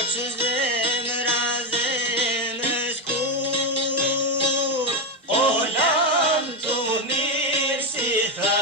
që zemra zemrës kur o lam të mirë si tha.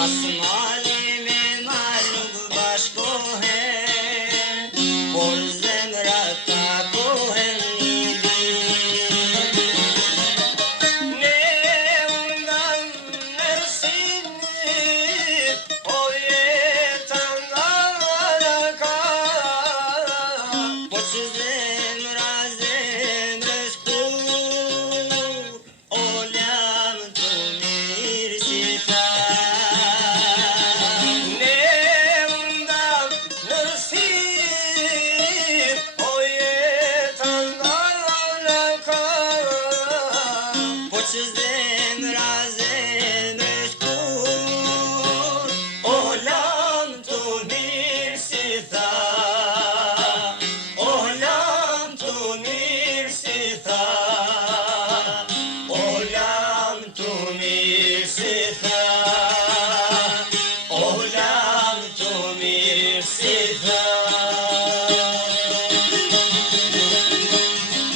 Asmali me maluk bashkohen, por zemra takohen një ditë. Ne undan nërsinit, o jeta nga ka, po që zemra zemrës kur, o lam të mirë si ta. Which is